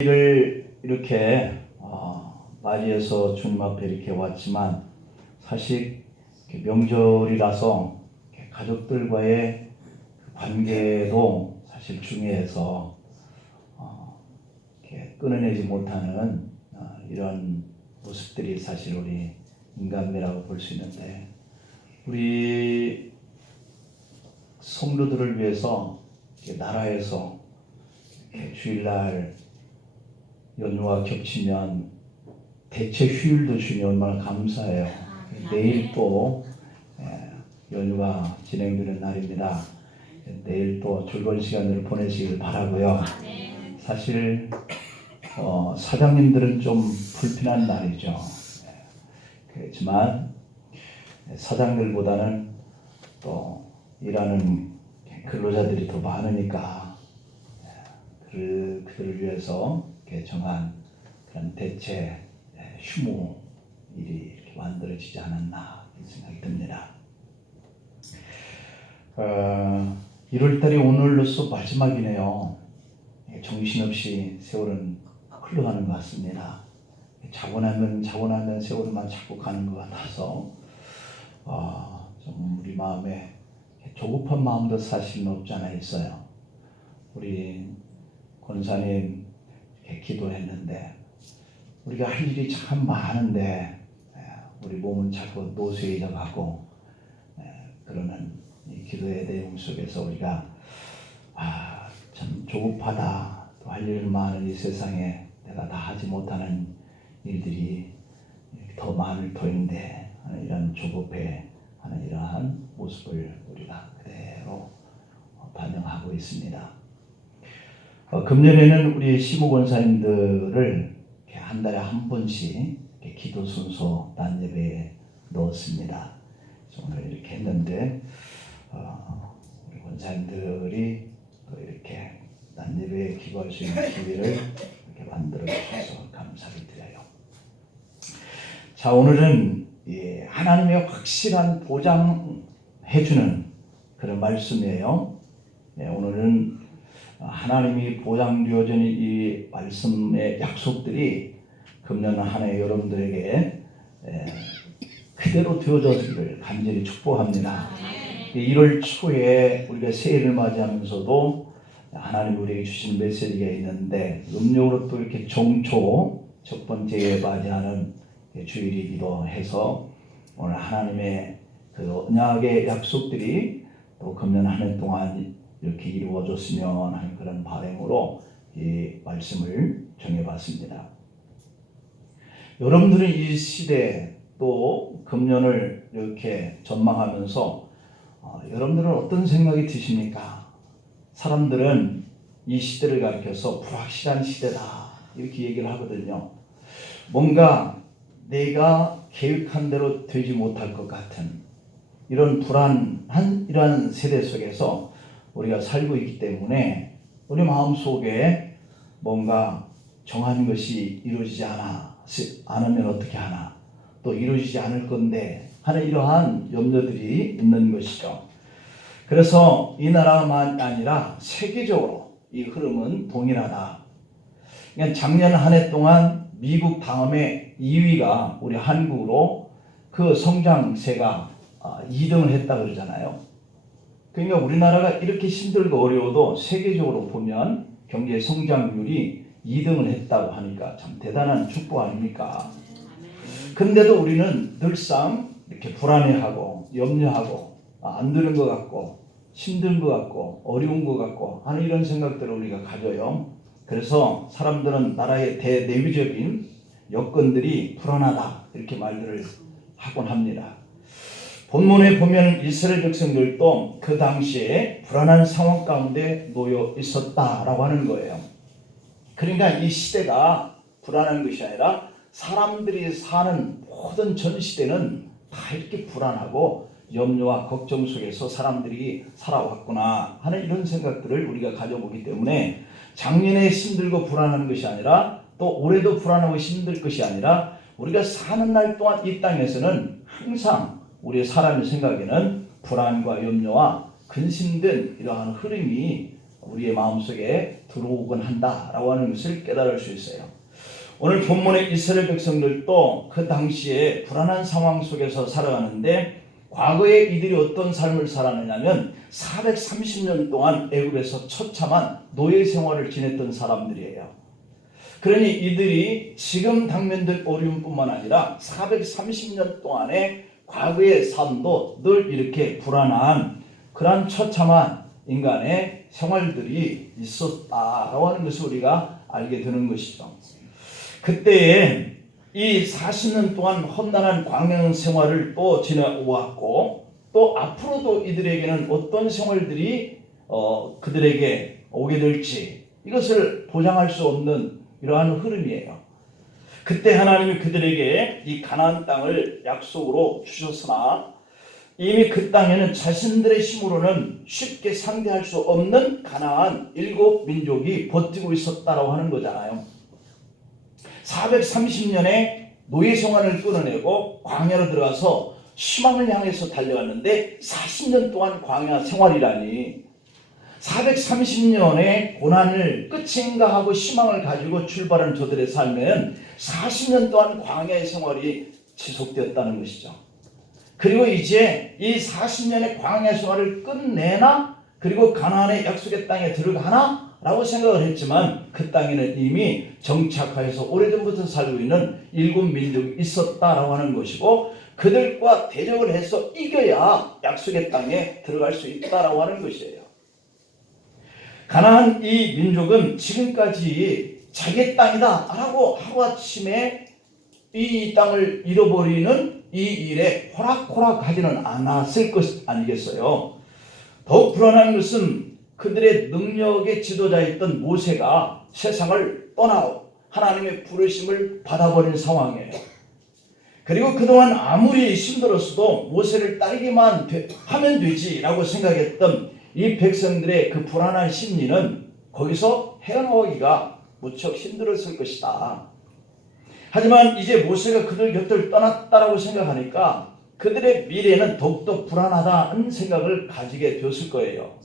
를 이렇게 맞이해서 주님 앞에 이렇게 왔지만 사실 명절이라서 가족들과의 관계도 사실 중요해서 이렇게 끊어내지 못하는 이런 모습들이 사실 우리 인간미라고 볼 수 있는데, 우리 성도들을 위해서 나라에서 주일날 연휴와 겹치면 대체 휴일도 주니 얼마나 감사해요. 내일 또 연휴가 진행되는 날입니다. 내일 또 즐거운 시간을 보내시길 바라고요. 사실 사장님들은 좀 불편한 날이죠. 그렇지만 사장들보다는 또 일하는 근로자들이 더 많으니까 그들을 위해서 정한 그런 대체 휴무일이 이렇게 만들어지지 않았나 생각이 듭니다. 1월달이 오늘로서 마지막이네요. 정신없이 세월은 흘러가는 것 같습니다. 자고 나면 세월만 자꾸 가는 것 같아서 좀 우리 마음에 조급한 마음도 사실은 없지 않아 있어요. 우리 권사님 이렇게 기도했는데 우리가 할 일이 참 많은데 우리 몸은 자꾸 노쇠해져 가고 그러는 이 기도의 내용 속에서 우리가 참 조급하다, 또 할 일 많은 이 세상에 내가 다 하지 못하는 일들이 더 많을 터인데 하는 이런 조급해하는 이러한 모습을 우리가 그대로 반영하고 있습니다. 금년에는 우리 시무 권사님들을 한 달에 한 번씩 기도 순서 난 예배에 넣었습니다. 오늘 이렇게 했는데 우리 권사님들이 또 이렇게 난 예배에 기도할 수 있는 기회를 이렇게 만들어 주셔서 감사를 드려요. 자, 오늘은 하나님의 확실한 보장해주는 그런 말씀이에요. 오늘은 하나님이 보장되어진 이 말씀의 약속들이 금년 한 해 여러분들에게 그대로 되어졌기를 간절히 축복합니다. 1월 초에 우리가 새해를 맞이하면서도 하나님 우리에게 주신 메시지가 있는데, 음력으로 또 이렇게 정초 첫 번째에 맞이하는 주일이기도 해서 오늘 하나님의 그 언약의 약속들이 또 금년 한 해 동안 이렇게 이루어졌으면 하는 그런 바람으로 이 말씀을 정해봤습니다. 여러분들은 이 시대 또 금년을 이렇게 전망하면서 여러분들은 어떤 생각이 드십니까? 사람들은 이 시대를 가리켜서 불확실한 시대다 이렇게 얘기를 하거든요. 뭔가 내가 계획한 대로 되지 못할 것 같은 이런 불안한 이러한 세대 속에서 우리가 살고 있기 때문에 우리 마음속에 뭔가 정한 것이 이루어지지 않으면 어떻게 하나, 또 이루어지지 않을 건데 하는 이러한 염려들이 있는 것이죠. 그래서 이 나라만 아니라 세계적으로 이 흐름은 동일하다. 그러니까 작년 한 해 동안 미국 다음에 2위가 우리 한국으로 그 성장세가 2등을 했다 그러잖아요. 그러니까 우리나라가 이렇게 힘들고 어려워도 세계적으로 보면 경제 성장률이 2등을 했다고 하니까 참 대단한 축복 아닙니까? 근데도 우리는 늘상 이렇게 불안해하고 염려하고 안 되는 것 같고 힘든 것 같고 어려운 것 같고 하는 이런 생각들을 우리가 가져요. 그래서 사람들은 나라의 대내부적인 여건들이 불안하다 이렇게 말들을 하곤 합니다. 본문에 보면 이스라엘 백성들도 그 당시에 불안한 상황 가운데 놓여 있었다라고 하는 거예요. 그러니까 이 시대가 불안한 것이 아니라 사람들이 사는 모든 전 시대는 다 이렇게 불안하고 염려와 걱정 속에서 사람들이 살아왔구나 하는 이런 생각들을 우리가 가져보기 때문에 작년에 힘들고 불안한 것이 아니라 또 올해도 불안하고 힘들 것이 아니라 우리가 사는 날 동안 이 땅에서는 항상 우리의 사람의 생각에는 불안과 염려와 근심된 이러한 흐름이 우리의 마음속에 들어오곤 한다라고 하는 것을 깨달을 수 있어요. 오늘 본문의 이스라엘 백성들도 그 당시에 불안한 상황 속에서 살아가는데 과거에 이들이 어떤 삶을 살았느냐면 430년 동안 애굽에서 처참한 노예 생활을 지냈던 사람들이에요. 그러니 이들이 지금 당면된 어려움뿐만 아니라 430년 동안의 과거의 삶도 늘 이렇게 불안한 그런 처참한 인간의 생활들이 있었다라고 하는 것을 우리가 알게 되는 것이죠. 그때에 이 40년 동안 험난한 광야 생활을 또 지내오았고 또 앞으로도 이들에게는 어떤 생활들이 그들에게 오게 될지 이것을 보장할 수 없는 이러한 흐름이에요. 그때 하나님이 그들에게 이 가나안 땅을 약속으로 주셨으나 이미 그 땅에는 자신들의 힘으로는 쉽게 상대할 수 없는 가나안 7민족이 버티고 있었다라고 하는 거잖아요. 430년의 노예 생활을 끊어내고 광야로 들어가서 희망을 향해서 달려갔는데 40년 동안 광야 생활이라니 430년의 고난을 끝인가 하고 희망을 가지고 출발한 저들의 삶에는 40년 동안 광야의 생활이 지속되었다는 것이죠. 그리고 이제 이 40년의 광야 생활을 끝내나 그리고 가나안의 약속의 땅에 들어가나 라고 생각을 했지만 그 땅에는 이미 정착하여서 오래전부터 살고 있는 7민족이 있었다라고 하는 것이고 그들과 대적을 해서 이겨야 약속의 땅에 들어갈 수 있다라고 하는 것이에요. 가나안 이 민족은 지금까지 자기 땅이다 라고 하루아침에 이 땅을 잃어버리는 이 일에 호락호락하지는 않았을 것 아니겠어요. 더욱 불안한 것은 그들의 능력의 지도자였던 모세가 세상을 떠나고 하나님의 부르심을 받아버린 상황이에요. 그리고 그동안 아무리 힘들었어도 모세를 따르기만 하면 되지라고 생각했던 이 백성들의 그 불안한 심리는 거기서 헤어나오기가 무척 힘들었을 것이다. 하지만 이제 모세가 그들 곁을 떠났다라고 생각하니까 그들의 미래는 더욱더 불안하다는 생각을 가지게 되었을 거예요.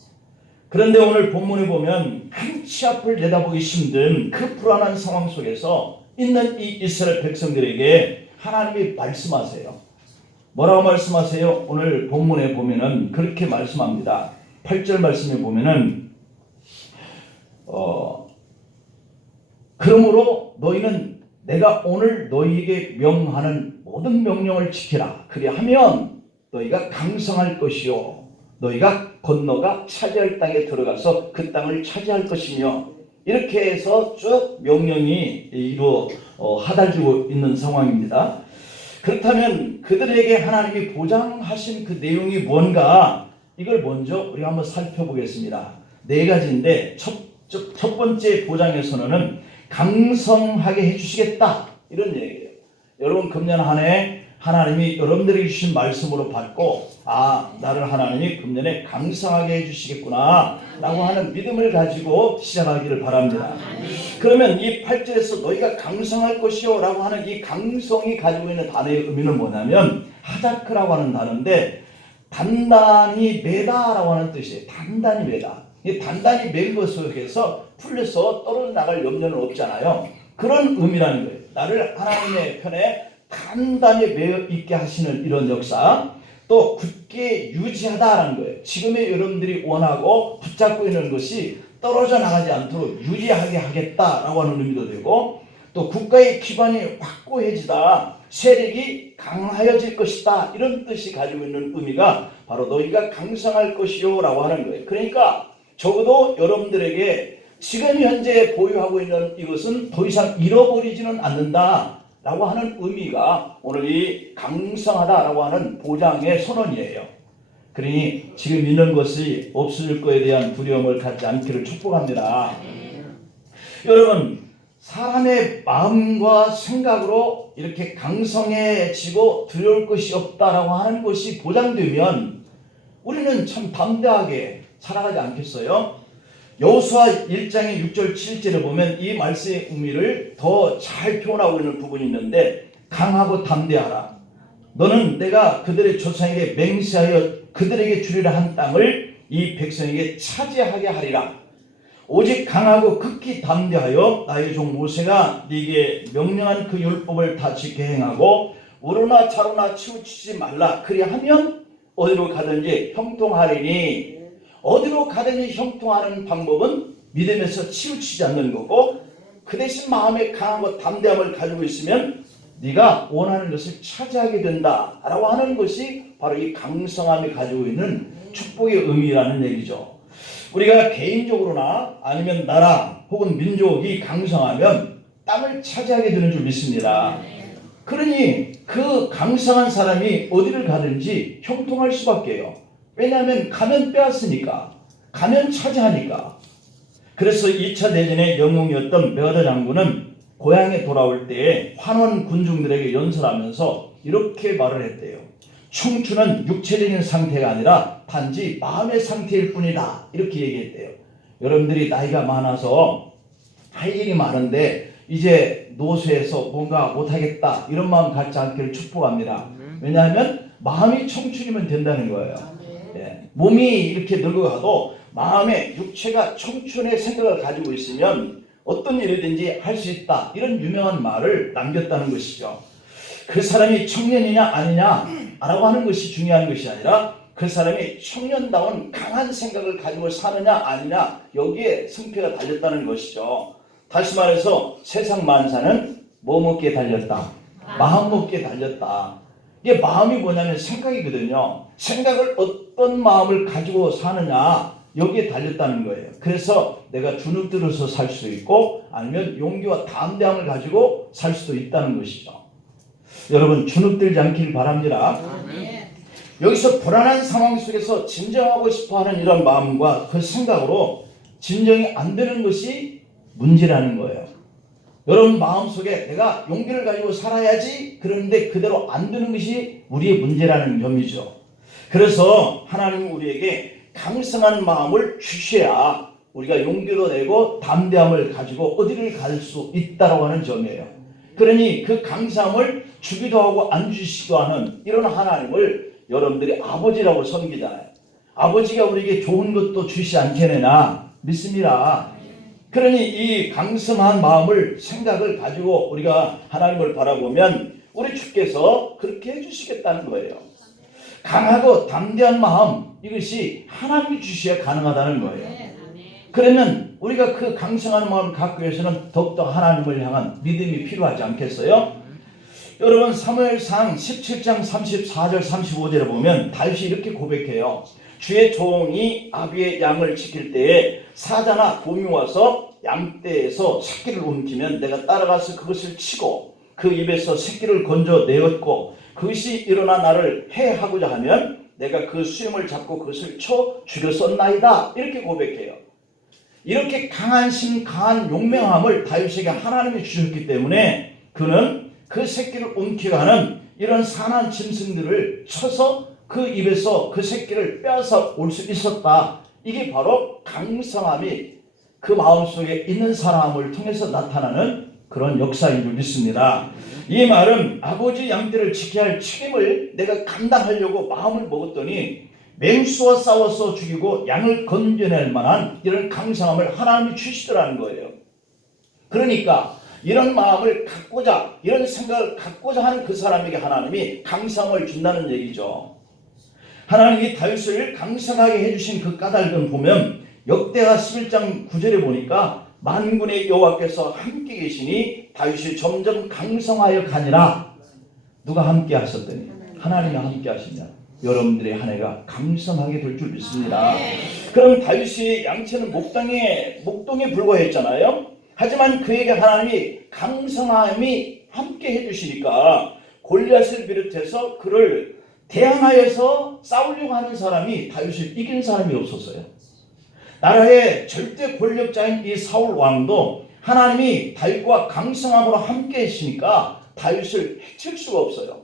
그런데 오늘 본문에 보면 한치 앞을 내다보기 힘든 그 불안한 상황 속에서 있는 이 이스라엘 백성들에게 하나님이 말씀하세요. 뭐라고 말씀하세요? 오늘 본문에 보면은 그렇게 말씀합니다. 8절 말씀에 보면은 그러므로 너희는 내가 오늘 너희에게 명하는 모든 명령을 지키라. 그리하면 너희가 강성할 것이요 너희가 건너가 차지할 땅에 들어가서 그 땅을 차지할 것이며 이렇게 해서 쭉 명령이 하달지고 있는 상황입니다. 그렇다면 그들에게 하나님이 보장하신 그 내용이 뭔가 이걸 먼저 우리가 한번 살펴보겠습니다. 4가지인데 첫 번째 보장에서는 강성하게 해주시겠다 이런 얘기예요. 여러분 금년 한 해 하나님이 여러분들에게 주신 말씀으로 받고 나를 하나님이 금년에 강성하게 해주시겠구나 라고 하는 믿음을 가지고 시작하기를 바랍니다. 그러면 이 8절에서 너희가 강성할 것이요 라고 하는 이 강성이 가지고 있는 단어의 의미는 뭐냐면 하자크라고 하는 단어인데 단단히 매다 라고 하는 뜻이에요. 단단히 매다. 이 단단히 맨 것에서 풀려서 떨어져 나갈 염려는 없잖아요. 그런 의미라는 거예요. 나를 하나님의 편에 단단히 매여 있게 하시는 이런 역사, 또 굳게 유지하다라는 거예요. 지금의 여러분들이 원하고 붙잡고 있는 것이 떨어져 나가지 않도록 유지하게 하겠다라고 하는 의미도 되고, 또 국가의 기반이 확고해지다, 세력이 강하여질 것이다, 이런 뜻이 가지고 있는 의미가 바로 너희가 강성할 것이요 라고 하는 거예요. 그러니까 적어도 여러분들에게 지금 현재 보유하고 있는 이것은 더 이상 잃어버리지는 않는다 라고 하는 의미가 오늘 이 강성하다라고 하는 보장의 선언이에요. 그러니 지금 있는 것이 없어질 것에 대한 두려움을 갖지 않기를 축복합니다. 여러분, 사람의 마음과 생각으로 이렇게 강성해지고 두려울 것이 없다라고 하는 것이 보장되면 우리는 참 담대하게 살아가지 않겠어요? 여호수아 1장의 6절 7절에 보면 이 말씀의 의미를 더 잘 표현하고 있는 부분이 있는데, 강하고 담대하라. 너는 내가 그들의 조상에게 맹세하여 그들에게 주리라 한 땅을 이 백성에게 차지하게 하리라. 오직 강하고 극히 담대하여 나의 종 모세가 네게 명령한 그 율법을 다 지켜 행하고 우로나 차로나 치우치지 말라. 그리하면 어디로 가든지 형통하리니. 어디로 가든지 형통하는 방법은 믿음에서 치우치지 않는 거고, 그 대신 마음에 강하고 담대함을 가지고 있으면 네가 원하는 것을 차지하게 된다라고 하는 것이 바로 이 강성함이 가지고 있는 축복의 의미라는 얘기죠. 우리가 개인적으로나 아니면 나라 혹은 민족이 강성하면 땅을 차지하게 되는 줄 믿습니다. 그러니 그 강성한 사람이 어디를 가든지 형통할 수밖에요. 왜냐하면 가면 빼앗으니까, 가면 차지하니까. 그래서 2차 대전의 영웅이었던 메가더 장군은 고향에 돌아올 때에 환원 군중들에게 연설하면서 이렇게 말을 했대요. 청춘은 육체적인 상태가 아니라 단지 마음의 상태일 뿐이다. 이렇게 얘기했대요. 여러분들이 나이가 많아서 할 일이 많은데 이제 노쇠해서 뭔가 못하겠다 이런 마음 갖지 않기를 축복합니다. 왜냐하면 마음이 청춘이면 된다는 거예요. 예. 몸이 이렇게 늙어가도 마음에 육체가 청춘의 생각을 가지고 있으면 어떤 일이든지 할 수 있다. 이런 유명한 말을 남겼다는 것이죠. 그 사람이 청년이냐 아니냐 라고 하는 것이 중요한 것이 아니라 그 사람이 청년다운 강한 생각을 가지고 사느냐 아니냐, 여기에 승패가 달렸다는 것이죠. 다시 말해서 세상 만사는 뭐 먹기에 달렸다? 마음 먹기에 달렸다. 이게 마음이 뭐냐면 생각이거든요. 생각을 어떤 마음을 가지고 사느냐, 여기에 달렸다는 거예요. 그래서 내가 주눅 들어서 살 수도 있고 아니면 용기와 담대함을 가지고 살 수도 있다는 것이죠. 여러분 주눅 들지 않길 바랍니다. 여기서 불안한 상황 속에서 진정하고 싶어하는 이런 마음과 그 생각으로 진정이 안 되는 것이 문제라는 거예요. 여러분 마음속에 내가 용기를 가지고 살아야지 그러는데 그대로 안 되는 것이 우리의 문제라는 점이죠. 그래서 하나님은 우리에게 강성한 마음을 주셔야 우리가 용기도 내고 담대함을 가지고 어디를 갈 수 있다고 하는 점이에요. 그러니 그 강성함을 주기도 하고 안 주시기도 하는 이런 하나님을 여러분들이 아버지라고 섬기잖아요. 아버지가 우리에게 좋은 것도 주시지 않겠느냐 믿습니다. 그러니 이 강성한 마음을, 생각을 가지고 우리가 하나님을 바라보면 우리 주께서 그렇게 해주시겠다는 거예요. 강하고 담대한 마음, 이것이 하나님이 주셔야 가능하다는 거예요. 그러면 우리가 그 강성한 마음을 갖기 위해서는 더욱더 하나님을 향한 믿음이 필요하지 않겠어요? 여러분 사무엘상 17장 34절 35절에 보면 다윗이 이렇게 고백해요. 주의 종이 아비의 양을 지킬 때에 사자나 곰이 와서 양떼에서 새끼를 움키면 내가 따라가서 그것을 치고 그 입에서 새끼를 건져 내었고 그것이 일어나 나를 해하고자 하면 내가 그 수염을 잡고 그것을 쳐 죽였었나이다. 이렇게 고백해요. 이렇게 강한 심, 강한 용맹함을 다윗에게 하나님이 주셨기 때문에 그는 그 새끼를 움켜가는 이런 산한 짐승들을 쳐서 그 입에서 그 새끼를 빼앗아 올 수 있었다. 이게 바로 강성함이 그 마음속에 있는 사람을 통해서 나타나는 그런 역사인 줄 믿습니다. 이 말은 아버지 양떼를 지켜야 할 책임을 내가 감당하려고 마음을 먹었더니 맹수와 싸워서 죽이고 양을 건져낼 만한 이런 강성함을 하나님이 주시더라는 거예요. 그러니까 이런 마음을 갖고자, 이런 생각을 갖고자 하는 그 사람에게 하나님이 강성함을 준다는 얘기죠. 하나님이 다윗을 강성하게 해주신 그 까닭은 보면 역대하 11장 9절에 보니까 만군의 여호와께서 함께 계시니 다윗이 점점 강성하여 가니라. 누가 함께 하셨더니 하나님이 함께 하시냐. 여러분들의 한 해가 강성하게 될 줄 믿습니다. 그럼 다윗이 양치는 목동에 불과했잖아요. 하지만 그에게 하나님이 강성함이 함께 해주시니까 골리앗을 비롯해서 그를 대항하여서 싸우려고 하는 사람이 다윗을 이긴 사람이 없었어요. 나라의 절대 권력자인 이 사울 왕도 하나님이 다윗과 강성함으로 함께 했으니까 다윗을 해칠 수가 없어요.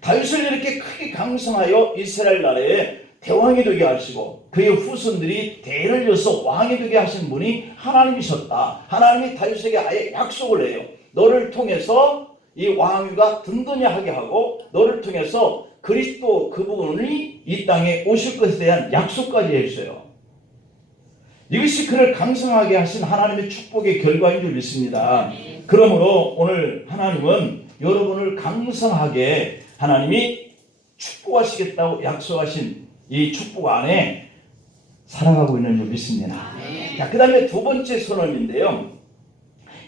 다윗을 이렇게 크게 강성하여 이스라엘 나라에 대왕이 되게 하시고 그의 후손들이 대를 이어서 왕이 되게 하신 분이 하나님이셨다. 하나님이 다윗에게 아예 약속을 해요. 너를 통해서 이 왕위가 든든히 하게 하고 너를 통해서 그리스도 그분이 이 땅에 오실 것에 대한 약속까지 했어요. 이것이 그를 강성하게 하신 하나님의 축복의 결과인 줄 믿습니다. 그러므로 오늘 하나님은 여러분을 강성하게 하나님이 축복하시겠다고 약속하신 이 축복 안에 살아가고 있는 줄 믿습니다. 자, 그 다음에 두 번째 선언인데요.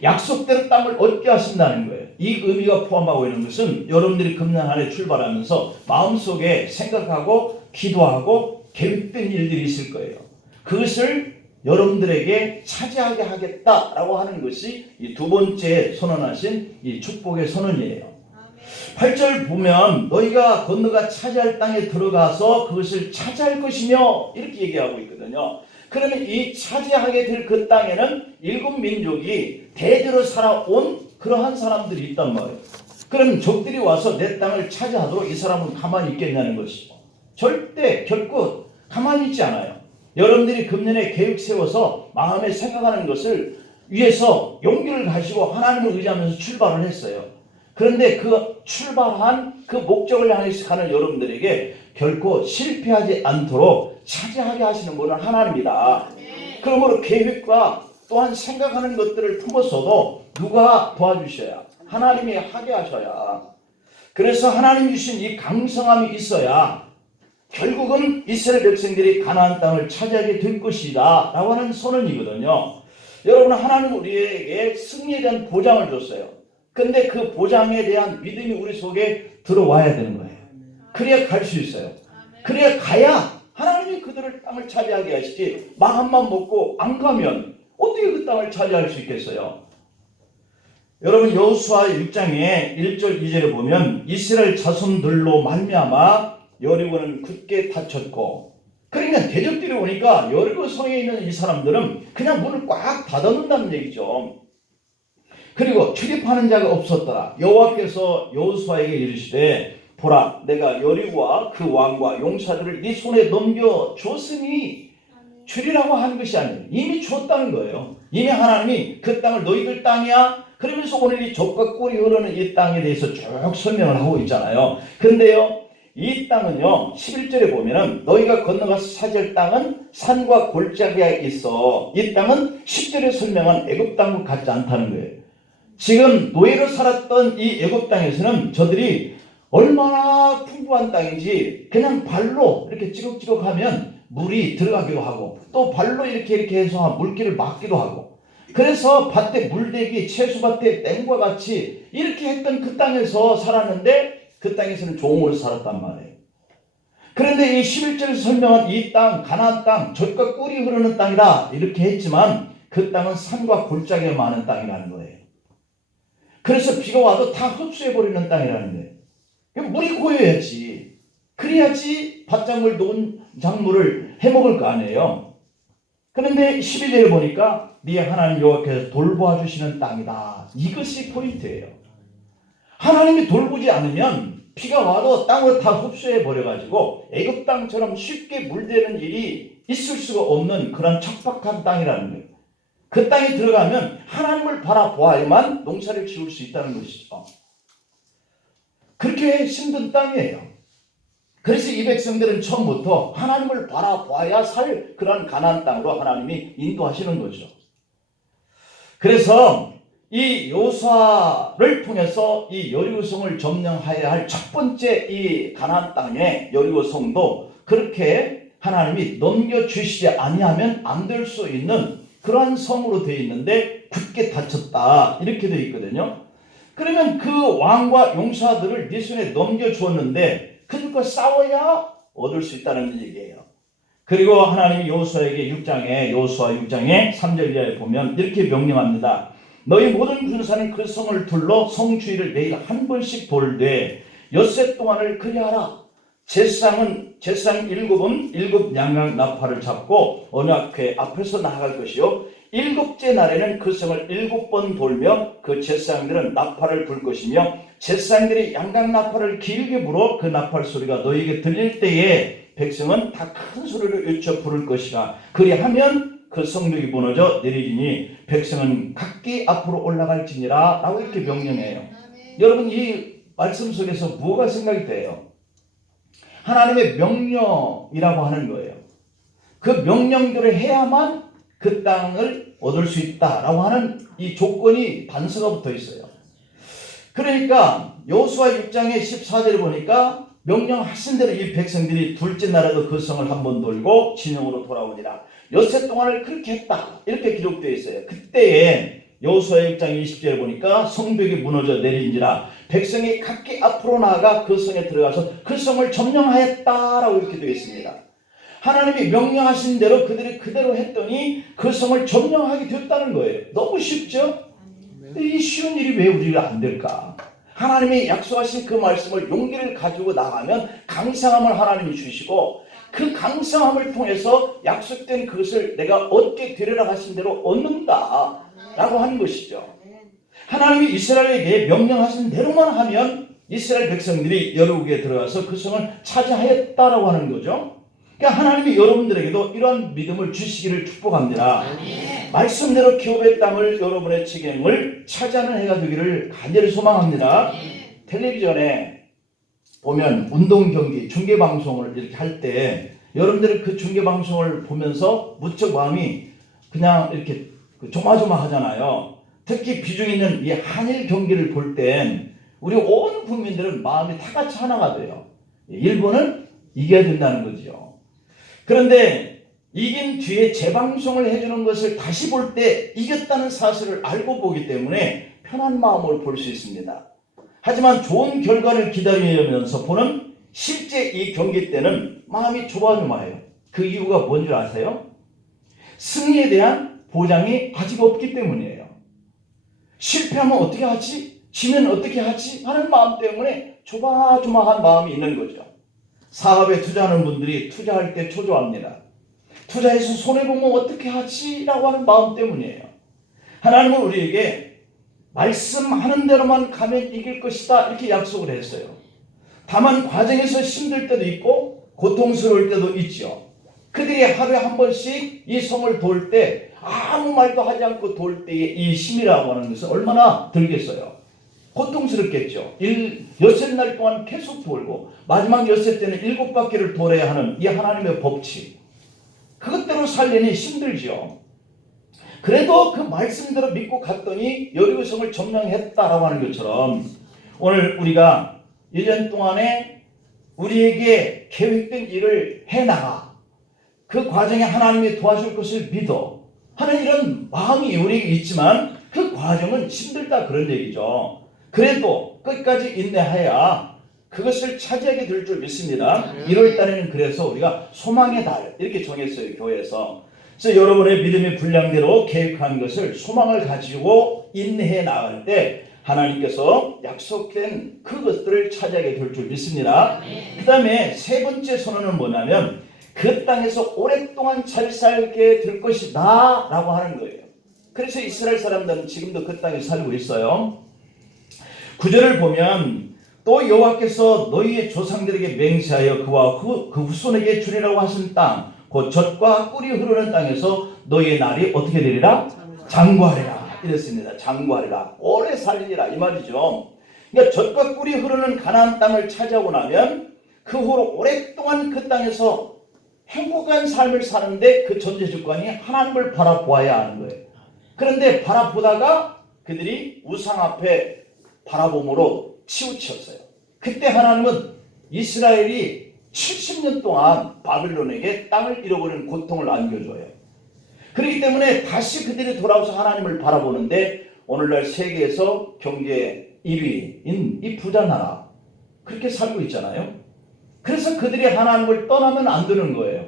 약속대로 땅을 얻게 하신다는 거예요. 이 의미가 포함하고 있는 것은 여러분들이 금년 한 해 출발하면서 마음속에 생각하고 기도하고 계획된 일들이 있을 거예요. 그것을 여러분들에게 차지하게 하겠다라고 하는 것이 이 두 번째 선언하신 이 축복의 선언이에요. 8절 보면 너희가 건너가 차지할 땅에 들어가서 그것을 차지할 것이며 이렇게 얘기하고 있거든요. 그러면 이 차지하게 될 그 땅에는 일곱 민족이 대대로 살아온 그러한 사람들이 있단 말이에요. 그럼 적들이 와서 내 땅을 차지하도록 이 사람은 가만히 있겠냐는 것이죠. 절대 결코 가만히 있지 않아요. 여러분들이 금년에 계획 세워서 마음에 생각하는 것을 위해서 용기를 가지고 하나님을 의지하면서 출발을 했어요. 그런데 그 출발한 그 목적을 향해서 가는 여러분들에게 결코 실패하지 않도록 차지하게 하시는 분은 하나님이다. 그러므로 계획과 또한 생각하는 것들을 품었어도 누가 도와주셔야? 하나님이 하게 하셔야. 그래서 하나님 주신 이 강성함이 있어야 결국은 이스라엘 백성들이 가나안 땅을 차지하게 될 것이다 라고 하는 선언이거든요. 여러분, 하나님은 우리에게 승리에 대한 보장을 줬어요. 근데 그 보장에 대한 믿음이 우리 속에 들어와야 되는 거예요. 그래야 갈 수 있어요. 그래야 가야 하나님이 그들을 땅을 차지하게 하시지, 마음만 먹고 안 가면 어떻게 그 땅을 차지할 수 있겠어요? 여러분, 여호수아 6장에 1절 2절에 보면 이스라엘 자손들로 말미암아 여리고는 굳게 닫혔고, 그러니까 대적들이 오니까 여리고 성에 있는 이 사람들은 그냥 문을 꽉 닫아놓는다는 얘기죠. 그리고 출입하는 자가 없었더라. 여호와께서 여호수아에게 이르시되 보라, 내가 여리고와 그 왕과 용사들을 네 손에 넘겨줬으니 주리라고 하는 것이 아니에요. 이미 줬다는 거예요. 이미 하나님이 그 땅을 너희들 땅이야. 그러면서 오늘 이 젖과 꿀이 흐르는 이 땅에 대해서 쭉 설명을 하고 있잖아요. 그런데요, 이 땅은요 11절에 보면은 너희가 건너가서 차지할 땅은 산과 골짜기가 있어. 이 땅은 10절에 설명한 애굽 땅과 같지 않다는 거예요. 지금 노예로 살았던 이 애굽 땅에서는 저들이 얼마나 풍부한 땅인지 그냥 발로 이렇게 찌걱찌걱하면 물이 들어가기도 하고, 또 발로 이렇게 해서 물기를 막기도 하고, 그래서 밭에 물대기, 채소밭에 땡과 같이 이렇게 했던 그 땅에서 살았는데 그 땅에서는 종으로 살았단 말이에요. 그런데 이 11절에서 설명한 이 땅, 가나안 땅, 젖과 꿀이 흐르는 땅이다 이렇게 했지만 그 땅은 산과 골짜기가 많은 땅이라는 거예요. 그래서 비가 와도 다 흡수해버리는 땅이라는 거예요. 물이 고여야지. 그래야지 밭작물, 농작물을 해먹을 거 아니에요. 그런데 12절에 보니까 네 하나님 여호와께서 돌보아 주시는 땅이다. 이것이 포인트예요. 하나님이 돌보지 않으면 비가 와도 땅을 다 흡수해버려가지고 애굽 땅처럼 쉽게 물대는 일이 있을 수가 없는 그런 척박한 땅이라는 거예요. 그 땅에 들어가면 하나님을 바라보아야만 농사를 지을 수 있다는 것이죠. 그렇게 힘든 땅이에요. 그래서 이 백성들은 처음부터 하나님을 바라보아야 살 그런 가나안 땅으로 하나님이 인도하시는 거죠. 그래서 이 여호수아를 통해서 이 여리고성을 점령하여야 할 첫 번째 이 가나안 땅의 여리고성도 그렇게 하나님이 넘겨주시지 아니하면 안 될 수 있는 그러한 성으로 되어 있는데 굳게 닫혔다 이렇게 되어 있거든요. 그러면 그 왕과 용사들을 네 손에 넘겨주었는데 그들과 싸워야 얻을 수 있다는 얘기예요. 그리고 하나님이 여호수아에게 여호수아 6장에 3절 이하에 보면 이렇게 명령합니다. 너희 모든 군사는 그 성을 둘러 성 주위를 매일 한 번씩 돌되 엿새 동안을 그리하라. 제상 일곱은 일곱 양각 나팔을 잡고 언약궤 앞에서 나아갈 것이요 일곱째 날에는 그 성을 7번 돌며 그 제사장들은 나팔을 불 것이며 제사장들이 양각 나팔을 길게 불어 그 나팔 소리가 너희에게 들릴 때에 백성은 다 큰 소리로 외쳐 부를 것이라. 그리하면 그 성벽이 무너져 내리리니 백성은 각기 앞으로 올라갈지니라 라고 이렇게 명령해요. 여러분, 이 말씀 속에서 뭐가 생각이 돼요? 하나님의 명령이라고 하는 거예요. 그 명령들을 해야만 그 땅을 얻을 수 있다라고 하는 이 조건이 단서가 붙어 있어요. 그러니까 여호수아 6장의 14절을 보니까 명령하신 대로 이 백성들이 둘째 날에도 그 성을 한번 돌고 진영으로 돌아오니라. 엿새 동안을 그렇게 했다. 이렇게 기록되어 있어요. 그때에 여호수아 6장 20절에 보니까 성벽이 무너져 내린지라 백성이 각기 앞으로 나아가 그 성에 들어가서 그 성을 점령하였다라고 이렇게 되어 있습니다. 하나님이 명령하신 대로 그들이 그대로 했더니 그 성을 점령하게 됐다는 거예요. 너무 쉽죠? 이 쉬운 일이 왜 우리가 안 될까? 하나님이 약속하신 그 말씀을 용기를 가지고 나가면 강성함을 하나님이 주시고 그 강성함을 통해서 약속된 그것을 내가 얻게 되리라 하신 대로 얻는다 라고 하는 것이죠. 하나님이 이스라엘에게 명령하신 대로만 하면 이스라엘 백성들이 여리고에 들어가서 그 성을 차지하였다라고 하는 거죠. 그러니까 하나님이 여러분들에게도 이러한 믿음을 주시기를 축복합니다. 말씀대로 기업의 땅을 여러분의 지경을 차지하는 해가 되기를 간절히 소망합니다. 텔레비전에 보면 운동 경기 중계 방송을 이렇게 할 때 여러분들은 그 중계 방송을 보면서 무척 마음이 그냥 이렇게 조마조마하잖아요. 특히 비중 있는 이 한일 경기를 볼 땐 우리 온 국민들은 마음이 다 같이 하나가 돼요. 일본은 이겨야 된다는 거죠. 그런데 이긴 뒤에 재방송을 해주는 것을 다시 볼 때 이겼다는 사실을 알고 보기 때문에 편한 마음으로 볼 수 있습니다. 하지만 좋은 결과를 기다리면서 보는 실제 이 경기 때는 마음이 조마조마해요. 그 이유가 뭔지 아세요? 승리에 대한 보장이 아직 없기 때문이에요. 실패하면 어떻게 하지? 지면 어떻게 하지? 하는 마음 때문에 조마조마한 마음이 있는 거죠. 사업에 투자하는 분들이 투자할 때 초조합니다. 투자해서 손해보면 어떻게 하지? 라고 하는 마음 때문이에요. 하나님은 우리에게 말씀하는 대로만 가면 이길 것이다 이렇게 약속을 했어요. 다만 과정에서 힘들 때도 있고 고통스러울 때도 있죠. 그들이 하루에 한 번씩 이 성을 돌 때 아무 말도 하지 않고 돌 때의 이 힘이라고 하는 것은 얼마나 들겠어요. 고통스럽겠죠. 엿새 날 동안 계속 돌고 마지막 엿새 때는 7바퀴를 돌아야 하는 이 하나님의 법칙. 그것대로 살려니 힘들죠. 그래도 그 말씀대로 믿고 갔더니 여리고성을 점령했다라고 하는 것처럼 오늘 우리가 1년 동안에 우리에게 계획된 일을 해나가 그 과정에 하나님이 도와줄 것을 믿어 하는 이런 마음이 우리에게 있지만 그 과정은 힘들다 그런 얘기죠. 그래도 끝까지 인내해야 그것을 차지하게 될 줄 믿습니다. 1월 달에는 그래서 우리가 소망의 달 이렇게 정했어요. 교회에서. 그래서 여러분의 믿음의 분량대로 계획한 것을 소망을 가지고 인내해 나갈 때 하나님께서 약속된 그것들을 차지하게 될 줄 믿습니다. 그 다음에 세 번째 선언은 뭐냐면 그 땅에서 오랫동안 잘 살게 될 것이다 라고 하는 거예요. 그래서 이스라엘 사람들은 지금도 그 땅에 살고 있어요. 9절을 보면 또 여호와께서 너희의 조상들에게 맹세하여 그와 그 후손에게 주리라고 하신 땅 곧 젖과 꿀이 흐르는 땅에서 너희의 날이 어떻게 되리라? 장구하리라 이랬습니다. 장구하리라 오래 살리리라 이 말이죠. 그러니까 젖과 꿀이 흐르는 가나안 땅을 차지하고 나면 그 후로 오랫동안 그 땅에서 행복한 삶을 사는데 그 전제 조건이 하나님을 바라보아야 하는 거예요. 그런데 바라보다가 그들이 우상 앞에 바라봄으로 치우쳤어요. 그때 하나님은 이스라엘이 70년 동안 바빌론에게 땅을 잃어버리는 고통을 안겨줘요. 그렇기 때문에 다시 그들이 돌아와서 하나님을 바라보는데 오늘날 세계에서 경제 1위인 이 부자 나라 그렇게 살고 있잖아요. 그래서 그들이 하나님을 떠나면 안 되는 거예요.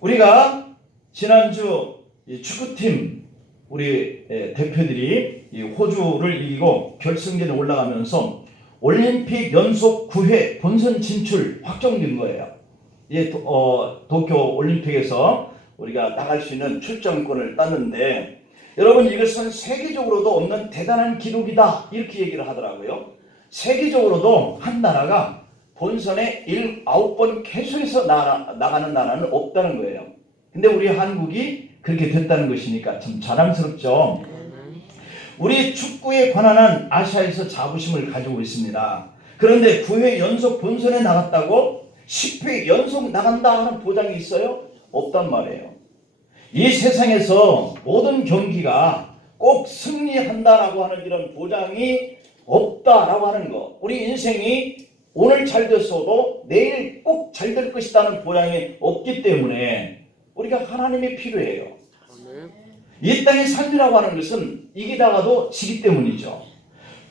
우리가 지난주 축구팀 우리 대표들이 호주를 이기고 결승전에 올라가면서 올림픽 연속 9회 본선 진출 확정된 거예요. 도쿄 올림픽에서 우리가 나갈 수 있는 출전권을 땄는데 여러분 이것은 세계적으로도 없는 대단한 기록이다 이렇게 얘기를 하더라고요. 세계적으로도 한 나라가 본선에 9번 계속해서 나가는 나라는 없다는 거예요. 근데 우리 한국이 그렇게 됐다는 것이니까 참 자랑스럽죠. 우리 축구에 관한 한 아시아에서 자부심을 가지고 있습니다. 그런데 9회 연속 본선에 나갔다고 10회 연속 나간다 하는 보장이 있어요? 없단 말이에요. 이 세상에서 모든 경기가 꼭 승리한다라고 하는 이런 보장이 없다라고 하는 거. 우리 인생이 오늘 잘 됐어도 내일 꼭 잘 될 것이라는 보장이 없기 때문에 우리가 하나님이 필요해요. 이 땅의 삶이라고 하는 것은 이기다가도 지기 때문이죠.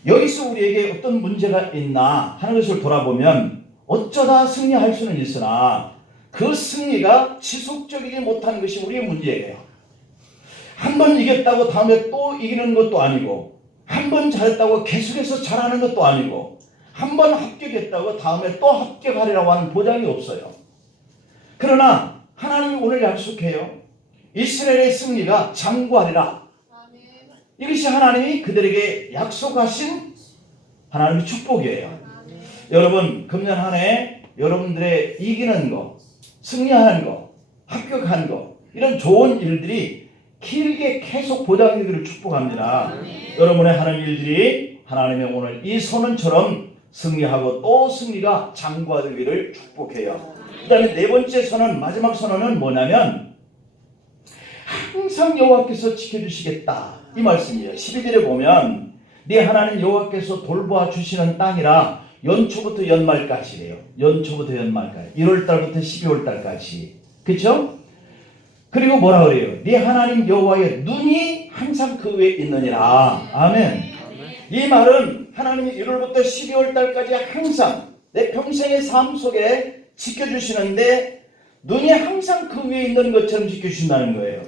여기서 우리에게 어떤 문제가 있나 하는 것을 돌아보면 어쩌다 승리할 수는 있으나 그 승리가 지속적이지 못하는 것이 우리의 문제예요. 한 번 이겼다고 다음에 또 이기는 것도 아니고, 한 번 잘했다고 계속해서 잘하는 것도 아니고, 한 번 합격했다고 다음에 또 합격하리라고 하는 보장이 없어요. 그러나 하나님이 오늘 약속해요. 이스라엘의 승리가 장구하리라. 이것이 하나님이 그들에게 약속하신 하나님의 축복이에요. 여러분, 금년 한 해 여러분들의 이기는 거, 승리하는 거, 합격한 거, 이런 좋은 일들이 길게 계속 보장이 되기를 축복합니다. 여러분의 하는 일들이 하나님의 오늘 이 선언처럼 승리하고 또 승리가 장구하기를 축복해요. 그 다음에 네 번째 선언, 마지막 선언은 뭐냐면 항상 여호와께서 지켜주시겠다, 이 말씀이에요. 12절에 보면 네 하나님 여호와께서 돌보아 주시는 땅이라 연초부터 연말까지래요. 연초부터 연말까지, 1월달부터 12월달까지. 그렇죠? 그리고 뭐라 그래요? 네 하나님 여호와의 눈이 항상 그 위에 있느니라. 아멘. 이 말은 하나님이 1월부터 12월달까지 항상 내 평생의 삶 속에 지켜주시는데 눈이 항상 그 위에 있는 것처럼 지켜주신다는 거예요.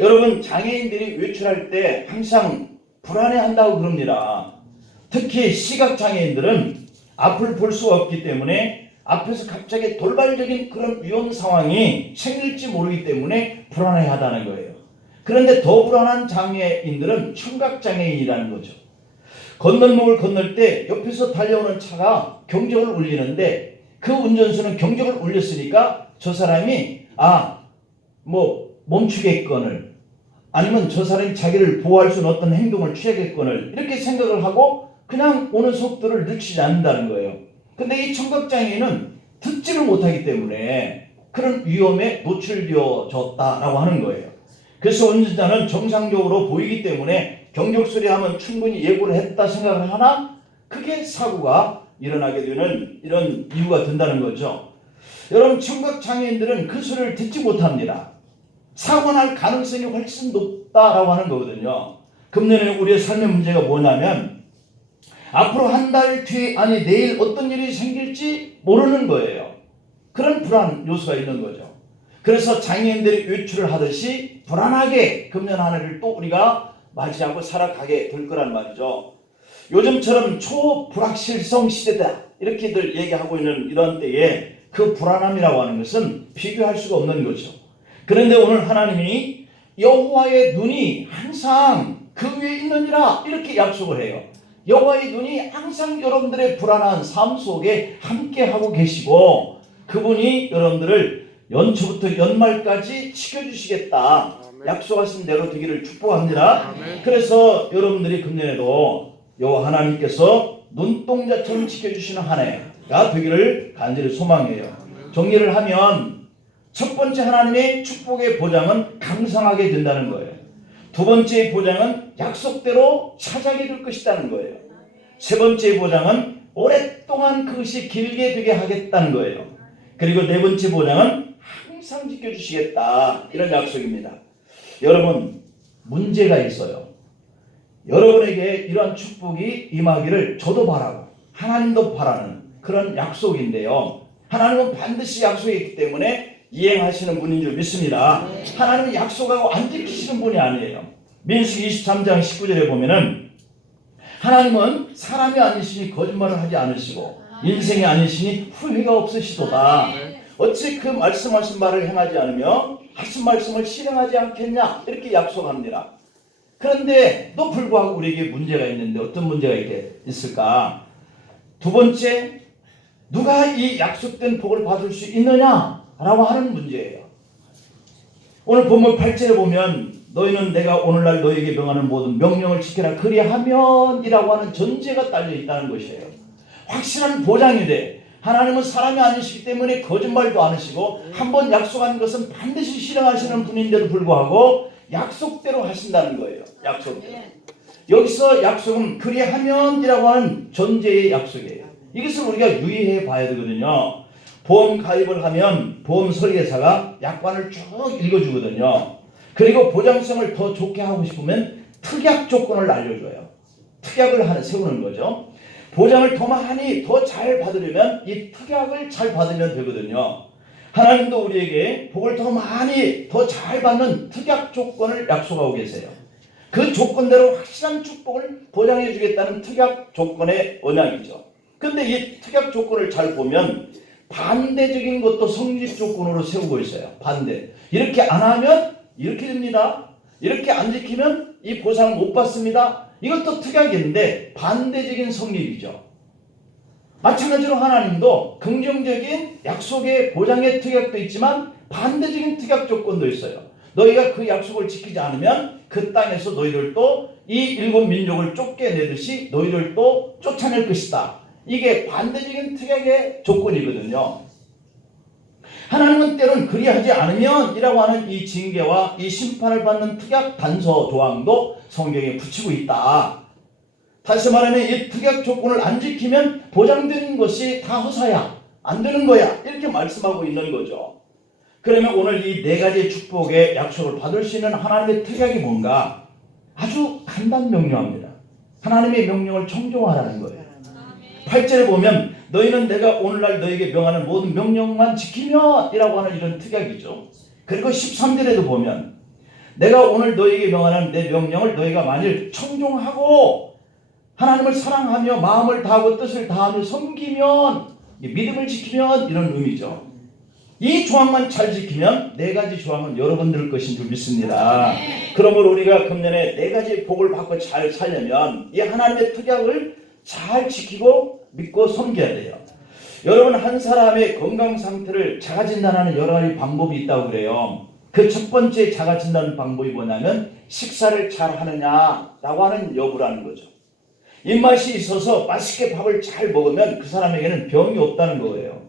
여러분, 장애인들이 외출할 때 항상 불안해한다고 그럽니다. 특히 시각장애인들은 앞을 볼 수가 없기 때문에 앞에서 갑자기 돌발적인 그런 위험 상황이 생길지 모르기 때문에 불안해하다는 거예요. 그런데 더 불안한 장애인들은 청각장애인이라는 거죠. 건널목을 건널 때 옆에서 달려오는 차가 경적을 울리는데 그 운전수는 경적을 울렸으니까 저 사람이 멈추겠거늘, 아니면 저 사람이 자기를 보호할 수 있는 어떤 행동을 취하겠거늘, 이렇게 생각을 하고 그냥 오는 속도를 늦추지 않는다는 거예요. 근데 이 청각장애인은 듣지를 못하기 때문에 그런 위험에 노출되어졌다라고 하는 거예요. 그래서 운전자는 정상적으로 보이기 때문에 경적소리 하면 충분히 예고를 했다 생각을 하나 크게 사고가 일어나게 되는 이런 이유가 된다는 거죠. 여러분, 청각장애인들은 그 소리를 듣지 못합니다. 사고 날 가능성이 훨씬 높다라고 하는 거거든요. 금년에 우리의 삶의 문제가 뭐냐면 앞으로 한 달 뒤, 아니 내일 어떤 일이 생길지 모르는 거예요. 그런 불안 요소가 있는 거죠. 그래서 장애인들이 외출을 하듯이 불안하게 금년 한 해를 또 우리가 맞이하고 살아가게 될 거란 말이죠. 요즘처럼 초불확실성 시대다, 이렇게들 얘기하고 있는 이런 때에 그 불안함이라고 하는 것은 비교할 수가 없는 거죠. 그런데 오늘 하나님이 여호와의 눈이 항상 그 위에 있느니라, 이렇게 약속을 해요. 여호와의 눈이 항상 여러분들의 불안한 삶 속에 함께하고 계시고 그분이 여러분들을 연초부터 연말까지 지켜주시겠다, 약속하신 대로 되기를 축복합니다. 그래서 여러분들이 금년에도 여호와 하나님께서 눈동자처럼 지켜주시는 한 해가 되기를 간절히 소망해요. 정리를 하면 첫 번째, 하나님의 축복의 보장은 강성하게 된다는 거예요. 두 번째 보장은 약속대로 찾아게 될 것이라는 거예요. 세 번째 보장은 오랫동안 그것이 길게 되게 하겠다는 거예요. 그리고 네 번째 보장은 항상 지켜주시겠다, 이런 약속입니다. 여러분, 문제가 있어요. 여러분에게 이러한 축복이 임하기를 저도 바라고 하나님도 바라는 그런 약속인데요. 하나님은 반드시 약속했기 때문에 이행하시는 분인 줄 믿습니다. 하나님은 약속하고 안 지키시는 분이 아니에요. 민수기 23장 19절에 보면은 하나님은 사람이 아니시니 거짓말을 하지 않으시고 인생이 아니시니 후회가 없으시도다. 어찌 그 말씀하신 말을 행하지 않으며 하신 말씀을 실행하지 않겠냐, 이렇게 약속합니다. 그런데도 불구하고 우리에게 문제가 있는데 어떤 문제가 있을까? 두 번째, 누가 이 약속된 복을 받을 수 있느냐라고 하는 문제예요. 오늘 본문 8절에 보면 너희는 내가 오늘날 너희에게 명하는 모든 명령을 지켜라 그리하면 이라고 하는 전제가 딸려 있다는 것이에요. 확실한 보장이 돼. 하나님은 사람이 아니시기 때문에 거짓말도 안 하시고 한번 약속한 것은 반드시 실행하시는 분인데도 불구하고 약속대로 하신다는 거예요. 약속대로. 여기서 약속은 그리하면이라고 하는 전제의 약속이에요. 이것을 우리가 유의해 봐야 되거든요. 보험 가입을 하면 보험 설계사가 약관을 쭉 읽어주거든요. 그리고 보장성을 더 좋게 하고 싶으면 특약 조건을 알려줘요. 특약을 세우는 거죠. 보장을 더 많이 더 잘 받으려면 이 특약을 잘 받으면 되거든요. 하나님도 우리에게 복을 더 많이 더 잘 받는 특약 조건을 약속하고 계세요. 그 조건대로 확실한 축복을 보장해 주겠다는 특약 조건의 언약이죠. 근데 이 특약 조건을 잘 보면 반대적인 것도 성립 조건으로 세우고 있어요. 반대. 이렇게 안 하면 이렇게 됩니다. 이렇게 안 지키면 이 보상을 못 받습니다. 이것도 특약인데 반대적인 성립이죠. 마찬가지로 하나님도 긍정적인 약속의 보장의 특약도 있지만 반대적인 특약 조건도 있어요. 너희가 그 약속을 지키지 않으면 그 땅에서 너희들도 이 일곱 민족을 쫓겨내듯이 너희들도 쫓아낼 것이다. 이게 반대적인 특약의 조건이거든요. 하나님은 때론 그리하지 않으면 이라고 하는 이 징계와 이 심판을 받는 특약 단서 조항도 성경에 붙이고 있다. 다시 말하면 이 특약 조건을 안 지키면 보장되는 것이 다 허사야. 안 되는 거야. 이렇게 말씀하고 있는 거죠. 그러면 오늘 이 네 가지의 축복의 약속을 받을 수 있는 하나님의 특약이 뭔가? 아주 간단 명료합니다. 하나님의 명령을 청종하라는 거예요. 8절에 보면 너희는 내가 오늘날 너에게 명하는 모든 명령만 지키면 이라고 하는 이런 특약이죠. 그리고 13절에도 보면 내가 오늘 너에게 명하는 내 명령을 너희가 만일 청종하고 하나님을 사랑하며 마음을 다하고 뜻을 다하며 섬기면 믿음을 지키면 이런 의미죠. 이 조항만 잘 지키면 네 가지 조항은 여러분들 것인 줄 믿습니다. 그러므로 우리가 금년에 네 가지 복을 받고 잘 살려면 이 하나님의 특약을 잘 지키고 믿고 섬겨야 돼요. 여러분 한 사람의 건강 상태를 자가진단하는 여러 가지 방법이 있다고 그래요. 그 첫 번째 자가진단 방법이 뭐냐면 식사를 잘 하느냐라고 하는 여부라는 거죠. 입맛이 있어서 맛있게 밥을 잘 먹으면 그 사람에게는 병이 없다는 거예요.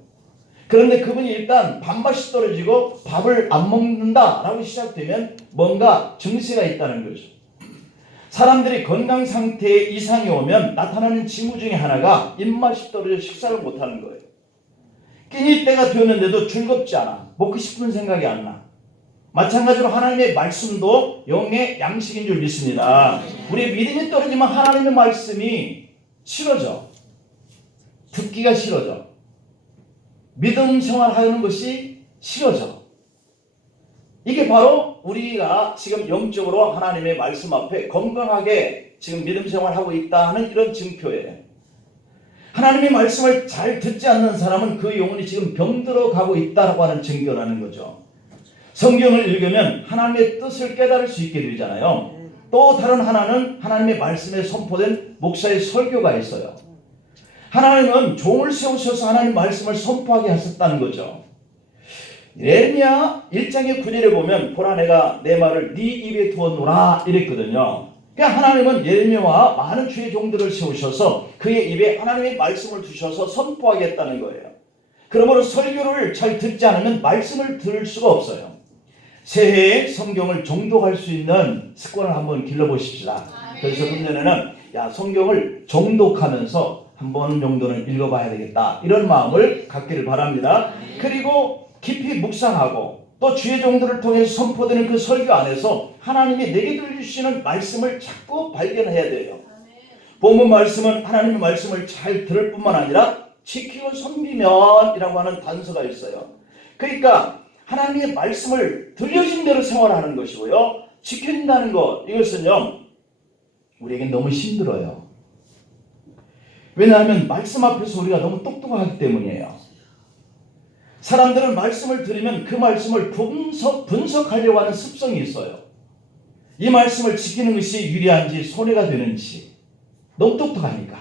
그런데 그분이 일단 밥맛이 떨어지고 밥을 안 먹는다라고 시작되면 뭔가 증세가 있다는 거죠. 사람들이 건강 상태에 이상이 오면 나타나는 징후 중에 하나가 입맛이 떨어져 식사를 못하는 거예요. 끼니 때가 되었는데도 즐겁지 않아. 먹고 싶은 생각이 안 나. 마찬가지로 하나님의 말씀도 영의 양식인 줄 믿습니다. 우리의 믿음이 떨어지면 하나님의 말씀이 싫어져. 듣기가 싫어져. 믿음 생활하는 것이 싫어져. 이게 바로 우리가 지금 영적으로 하나님의 말씀 앞에 건강하게 지금 믿음 생활하고 있다 하는 이런 증표예요. 하나님의 말씀을 잘 듣지 않는 사람은 그 영혼이 지금 병들어 가고 있다고 하는 증거라는 거죠. 성경을 읽으면 하나님의 뜻을 깨달을 수 있게 되잖아요. 또 다른 하나는 하나님의 말씀에 선포된 목사의 설교가 있어요. 하나님은 종을 세우셔서 하나님 말씀을 선포하게 하셨다는 거죠. 예레미야 1장의 9절에 보면 보라 내가 내 말을 네 입에 두었노라 이랬거든요. 그러니까 하나님은 예레미야와 많은 주의 종들을 세우셔서 그의 입에 하나님의 말씀을 두셔서 선포하겠다는 거예요. 그러므로 설교를 잘 듣지 않으면 말씀을 들을 수가 없어요. 새해에 성경을 정독할 수 있는 습관을 한번 길러보십시다. 그래서 금년에는 성경을 정독하면서 한 번 정도는 읽어봐야 되겠다 이런 마음을 갖기를 바랍니다. 그리고 깊이 묵상하고 또 주의 종들을 통해 선포되는 그 설교 안에서 하나님이 내게 들려주시는 말씀을 자꾸 발견해야 돼요. 본문 말씀은 하나님의 말씀을 잘 들을 뿐만 아니라 지키고 섬기면 이라고 하는 단서가 있어요. 그러니까 하나님의 말씀을 들려진 대로 생활하는 것이고요. 지킨다는 것 이것은요 우리에게 너무 힘들어요. 왜냐하면 말씀 앞에서 우리가 너무 똑똑하기 때문이에요. 사람들은 말씀을 들으면 그 말씀을 분석하려고 하는 습성이 있어요. 이 말씀을 지키는 것이 유리한지 손해가 되는지 너무 똑똑하니까.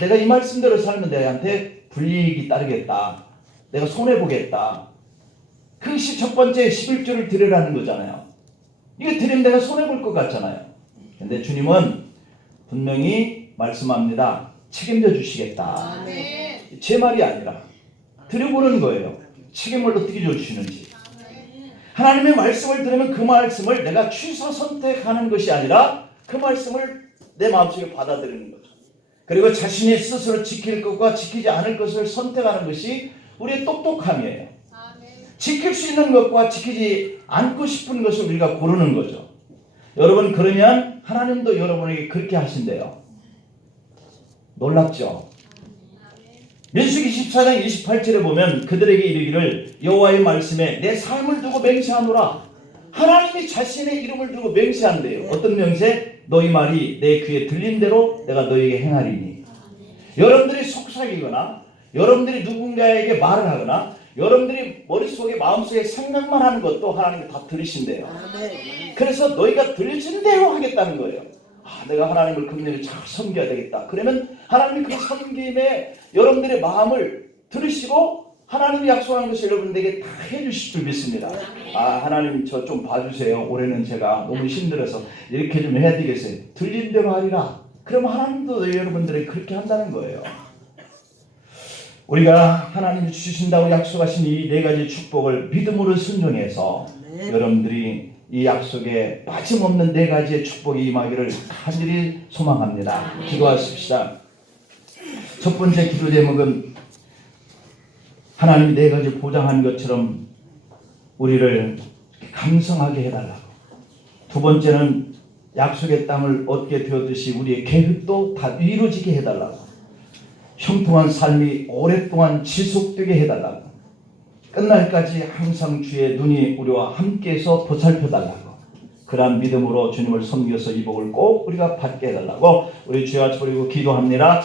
내가 이 말씀대로 살면 내한테 불이익이 따르겠다. 내가 손해보겠다. 그것이 첫 번째 11조를 드리라는 거잖아요. 이거 드리면 내가 손해볼 것 같잖아요. 근데 주님은 분명히 말씀합니다. 책임져 주시겠다. 제 말이 아니라 들어보는 거예요. 책임을 어떻게 져주시는지. 하나님의 말씀을 들으면 그 말씀을 내가 취사 선택하는 것이 아니라 그 말씀을 내 마음속에 받아들이는 거죠. 그리고 자신이 스스로 지킬 것과 지키지 않을 것을 선택하는 것이 우리의 똑똑함이에요. 지킬 수 있는 것과 지키지 않고 싶은 것을 우리가 고르는 거죠. 여러분, 그러면 하나님도 여러분에게 그렇게 하신대요. 놀랍죠? 민수기 14장 28절에 보면 그들에게 이르기를 여호와의 말씀에 내 삶을 두고 맹세하노라. 하나님이 자신의 이름을 두고 맹세한대요. 어떤 맹세? 너희 말이 내 귀에 들린 대로 내가 너희에게 행하리니. 여러분들이 속삭이거나 여러분들이 누군가에게 말을 하거나 여러분들이 머릿속에 마음속에 생각만 하는 것도 하나님이 다 들으신대요. 그래서 너희가 들리는 대로 하겠다는 거예요. 내가 하나님을 금년에 잘 섬겨야 되겠다. 그러면 하나님이 그 섬김에 여러분들의 마음을 들으시고 하나님이 약속하는 것을 여러분들에게 다 해주실 줄 믿습니다. 하나님 저 좀 봐주세요. 올해는 제가 너무 힘들어서 이렇게 좀 해야 되겠어요. 들린 대로 하리라. 그러면 하나님도 여러분들에게 그렇게 한다는 거예요. 우리가 하나님이 주신다고 약속하신 이 네 가지 축복을 믿음으로 순종해서 여러분들이 이 약속에 빠짐없는 네 가지의 축복이 임하기를 간절히 소망합니다. 기도하십시다. 첫 번째 기도 제목은 하나님이 네 가지 보장한 것처럼 우리를 감성하게 해달라고. 두 번째는 약속의 땅을 얻게 되었듯이 우리의 계획도 다 이루어지게 해달라고. 형통한 삶이 오랫동안 지속되게 해달라고. 끝날까지 항상 주의 눈이 우리와 함께해서 보살펴달라고. 그러한 믿음으로 주님을 섬겨서 이 복을 꼭 우리가 받게 해달라고 우리 주여 부르고 기도합니다.